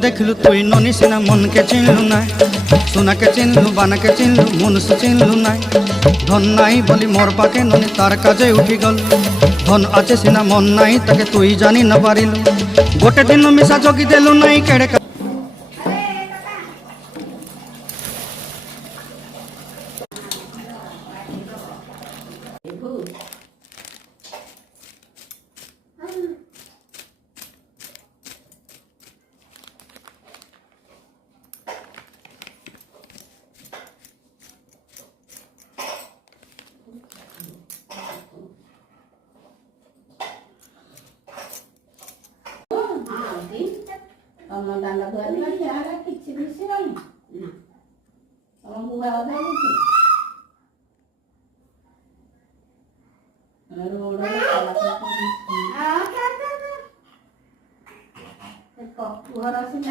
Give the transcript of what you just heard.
देखलू तुई ननी सिना मन के चिन्हलू ना सोना के चिन्हलू बाना के चिन्हलू मनुष्य चिन्हलू ना धन नाई बोली मोर पाके ननी तार काजे उठी गल धन आचे सिना मन नाई ताके तुई जानी न पारिलू गोटे दिन मिसा जगी देलू नाई केड़े Kamu tanda bulan lagi ada kicik di sini. Nah, kamu buat apa lagi? Lalu udah kalau kita kok buat